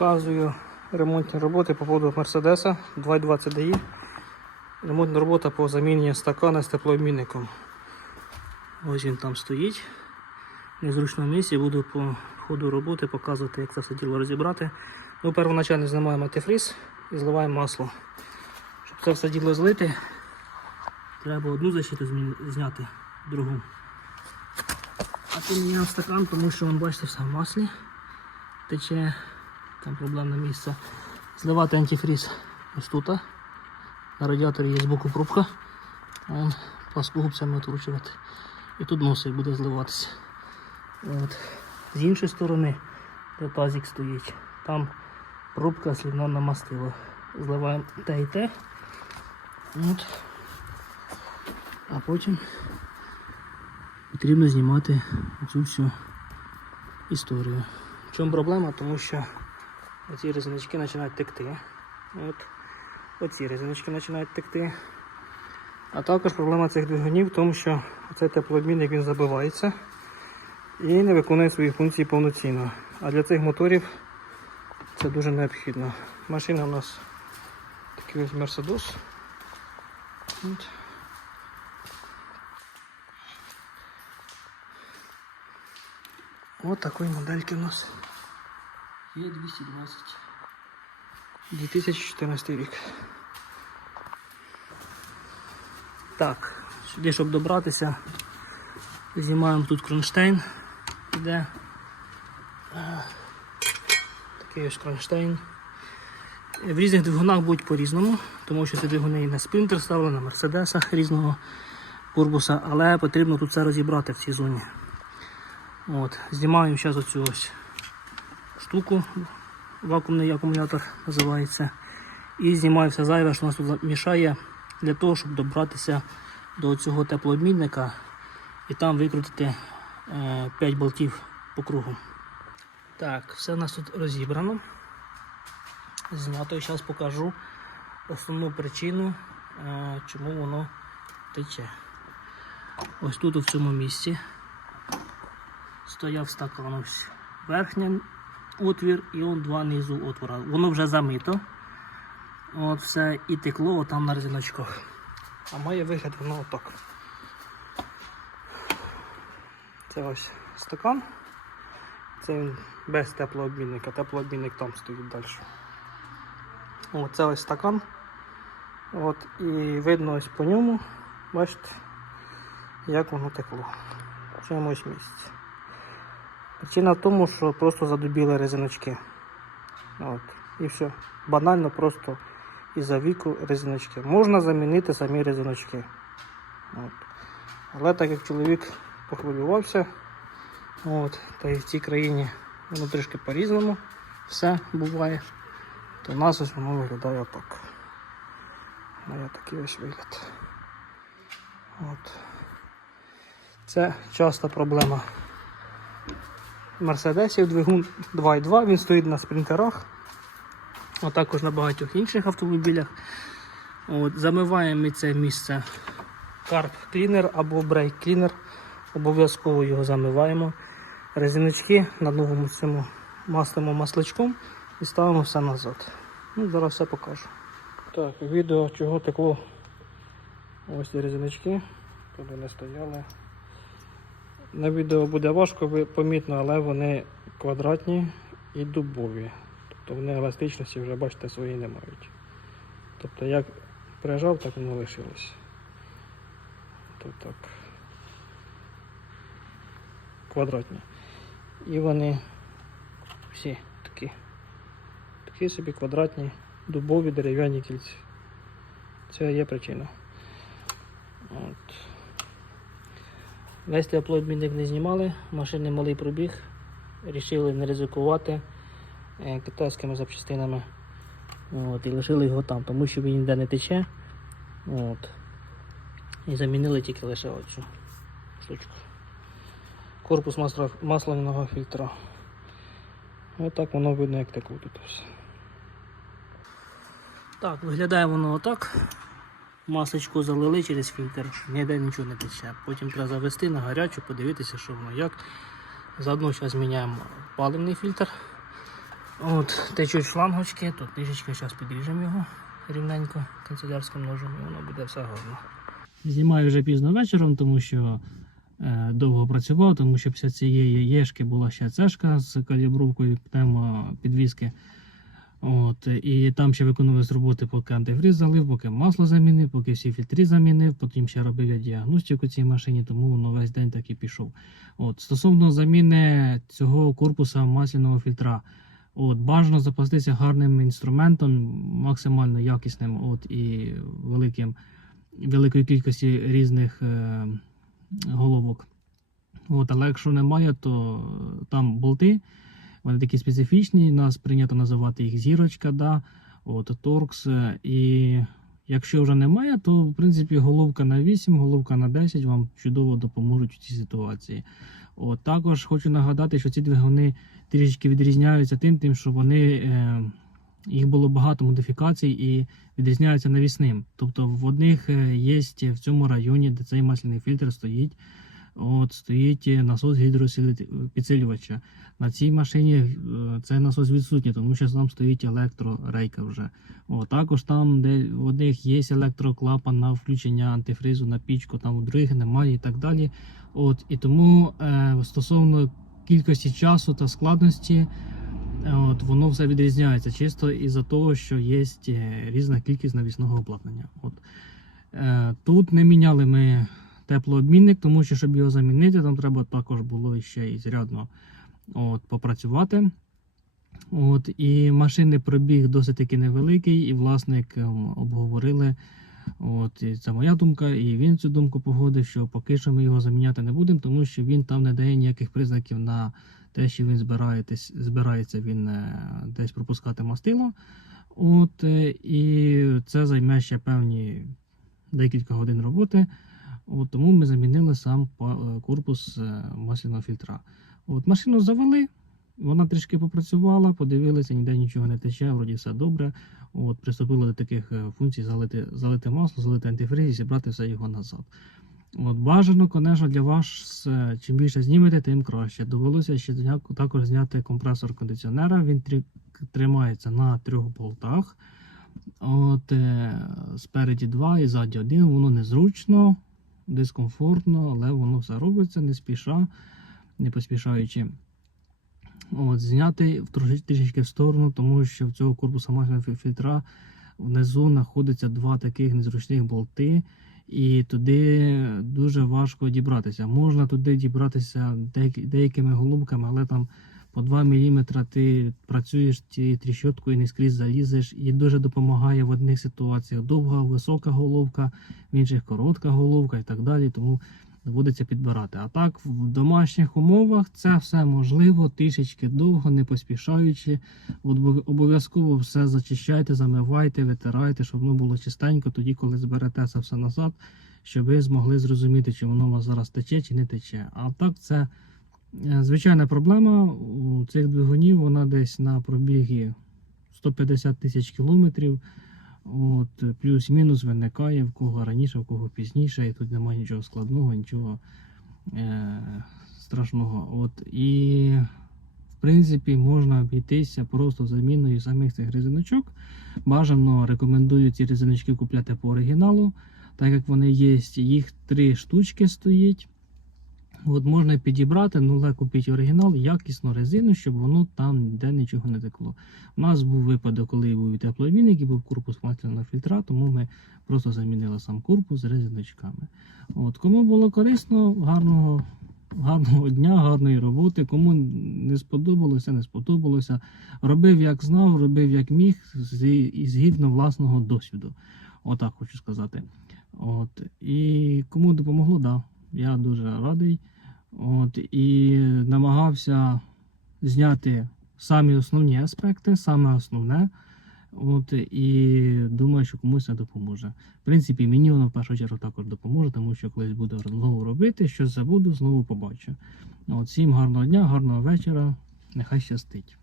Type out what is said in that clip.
Показую ремонтні роботи по поводу Мерседеса 220 DI. Ремонтна робота по заміні стакана з теплообмінником. Ось він там стоїть. В незручному місці буду по ходу роботи показувати, як це все діло розібрати. Ну, первоначально знімаємо антифріз і зливаємо масло. Щоб це все діло злити, треба одну защиту зняти, другу. А поміняв стакан, тому що, вон, бачите, все в маслі тече, там проблемне місце. Зливати антифріз ось тут. На радіаторі є збоку пробка. Вон, пласкогубцями откручувати. І тут носик буде зливатися. От. З іншої сторони, де тазик стоїть, там пробка слідна на мастило. Зливаємо те і те. От. А потім потрібно знімати цю всю історію. В чому проблема? Тому що оці резиночки починають текти. От. Оці резиночки починають текти. А також проблема цих двигунів в тому, що цей теплообмінник він забивається і не виконує свої функції повноцінно. А для цих моторів це дуже необхідно. Машина у нас такий ось Mercedes. От. Ось такої модельки у нас. Є 220. 2014 рік. Так, сюди, щоб добратися, знімаємо тут кронштейн. Іде. Е, Такий ось кронштейн. В різних двигунах будуть по-різному, тому що ці двигуни і на спринтер ставили, на мерседесах різного корпуса, але потрібно тут все розібрати в цій зоні. От, знімаємо зараз оцю ось штуку, вакуумний акумулятор називається. І знімаю все зайве, що нас тут мішає, для того, щоб добратися до цього теплообмінника і там викрутити е, 5 болтів по кругу. Так, все у нас тут розібрано. Знято і зараз покажу основну причину, е, чому воно тече. Ось тут у цьому місці стояв стакан ось верхній отвір і он два низу отвора. Воно вже замито. От все і текло там на резиночках. А має вигляд воно отак. Це ось стакан. Це він без теплообмінника. Теплообмінник там стоїть далі. От це ось стакан. От, і видно ось по ньому, бачите, як воно текло. В цьому ось місці. Причина в тому, що просто задубіли резиночки. От. І все. Банально просто із-за віку резиночки. Можна замінити самі резиночки. От. Але так як чоловік похвилювався, от, та і в цій країні воно трішки по-різному все буває, то в нас ось воно виглядає так. Має такий ось вигляд. От. Це часта проблема Мерседесів, двигун 2.2, він стоїть на спринтерах, а також на багатьох інших автомобілях. От, замиваємо ми це місце карп клінер або брейк клінер. Обов'язково його замиваємо. Резиночки на новому цьому маслимо масличком і ставимо все назад. Ну, Зараз все покажу. Так, відео чого текло. Ось ці резиночки, туди не стояли. На відео буде важко помітно, але вони квадратні і дубові. Тобто вони еластичності вже бачите свої не мають. Тобто як прижав, так воно лишилось. То так. Квадратні. І вони всі такі. Такі собі квадратні, дубові дерев'яні кільці. Це є причина. От. Весь теплообмінник не знімали, машини малий пробіг, рішили не ризикувати е, китайськими запчастинами. От, і лишили його там, тому що він ніде не тече. От. І замінили тільки лише оцю штучку. Корпус масляного фільтра. Ось так воно видно, як текло тут все. Так, виглядає воно отак. Масочку залили через фільтр, ніде нічого не тече. Потім треба завести на гарячу, подивитися, що воно як. Заодно зараз міняємо паливний фільтр. От, течуть шлангочки, тут трішечки зараз підріжемо його рівненько канцелярським ножем, і воно буде все гарно. Знімаю вже пізно вечором, тому що е, довго працював, тому що після цієї єшки була ще цешка з калібровкою пневмо підвіски. От, і там ще виконувались роботи, поки антифриз залив, поки масло замінив, поки всі фільтри замінив, потім ще робив я діагностику цій машині, тому воно весь день так і пішов. От, стосовно заміни цього корпуса масляного фільтра, от, бажано запастися гарним інструментом, максимально якісним от, і великим, великої кількості різних е, головок. От, але якщо немає, то там болти. Вони такі специфічні, нас прийнято називати їх зірочка, да, от, торкс. е, І якщо вже немає, то в принципі головка на 8, головка на 10 вам чудово допоможуть у цій ситуації. От, також хочу нагадати, що ці двигуни трішечки відрізняються тим, тим що вони, е, їх було багато модифікацій і відрізняються навісним. Тобто в одних е, є в цьому районі, де цей масляний фільтр стоїть, от, стоїть насос гідросиліпідсилювача. На цій машині е, цей насос відсутній, тому що там стоїть електрорейка вже. О, також там, де в одних є електроклапан на включення антифризу на пічку, там у других немає і так далі. От, і тому е, стосовно кількості часу та складності, е, от, воно все відрізняється чисто із-за того, що є е, різна кількість навісного обладнання. От. Тут не міняли ми теплообмінник, тому що щоб його замінити, там треба також було ще і зрядно от, попрацювати. От, і машини пробіг досить таки невеликий, і власник ем, обговорили. От, і це моя думка, і він цю думку погодив, що поки що ми його заміняти не будемо, тому що він там не дає ніяких признаків на те, що він збирається він е, десь пропускати мастило. От, е, і це займе ще певні декілька годин роботи. От, тому ми замінили сам е, корпус е, масляного фільтра. От, машину завели, вона трішки попрацювала, подивилися, ніде нічого не тече, вроді все добре. От, приступили до таких е, функцій залити, залити масло, залити антифриз і зібрати все його назад. От, бажано, звісно, для вас, чим більше знімете, тим краще. Довелося ще також зняти компресор кондиціонера. Він тримається на трьох болтах. От, спереді два і ззаді один. Воно незручно, дискомфортно, але воно все робиться не спіша, не поспішаючи. От, зняти трішечки в сторону, тому що в цього корпуса масляного фільтра внизу знаходиться два таких незручних болти, і туди дуже важко дібратися. Можна туди дібратися деякими голубками, але там по 2 мм ти працюєш цією тріщоткою і не скрізь залізеш, і дуже допомагає в одних ситуаціях довга, висока головка, в інших коротка головка і так далі. Тому доводиться підбирати. А так, в домашніх умовах це все можливо, трішечки довго, не поспішаючи. Обов'язково все зачищайте, замивайте, витирайте, щоб воно було чистенько, тоді, коли зберете це все назад, щоб ви змогли зрозуміти, чи воно у вас зараз тече чи не тече. А так, це звичайна проблема у цих двигунів, вона десь на пробігі 150 тисяч кілометрів. Плюс-мінус виникає в кого раніше, в кого пізніше, і тут немає нічого складного, нічого е, страшного. От, і в принципі можна обійтися просто заміною самих цих резиночок. Бажано рекомендую ці резиночки купляти по оригіналу, так як вони є, їх три штучки стоїть. От можна підібрати, ну але оригінал, якісну резину, щоб воно там ніде нічого не текло. У нас був випадок, коли був теплообмінник, і був корпус масляного фільтра, тому ми просто замінили сам корпус з резиночками. От, кому було корисно, гарного, гарного дня, гарної роботи. Кому не сподобалося, не сподобалося. Робив як знав, робив як міг, згідно власного досвіду. Отак хочу сказати. От, і кому допомогло, да. Я дуже радий. От, і намагався зняти самі основні аспекти, саме основне. От, і думаю, що комусь це допоможе. В принципі, мені воно в першу чергу також допоможе, тому що колись буду знову робити, щось забуду, знову побачу. От, всім гарного дня, гарного вечора. Нехай щастить.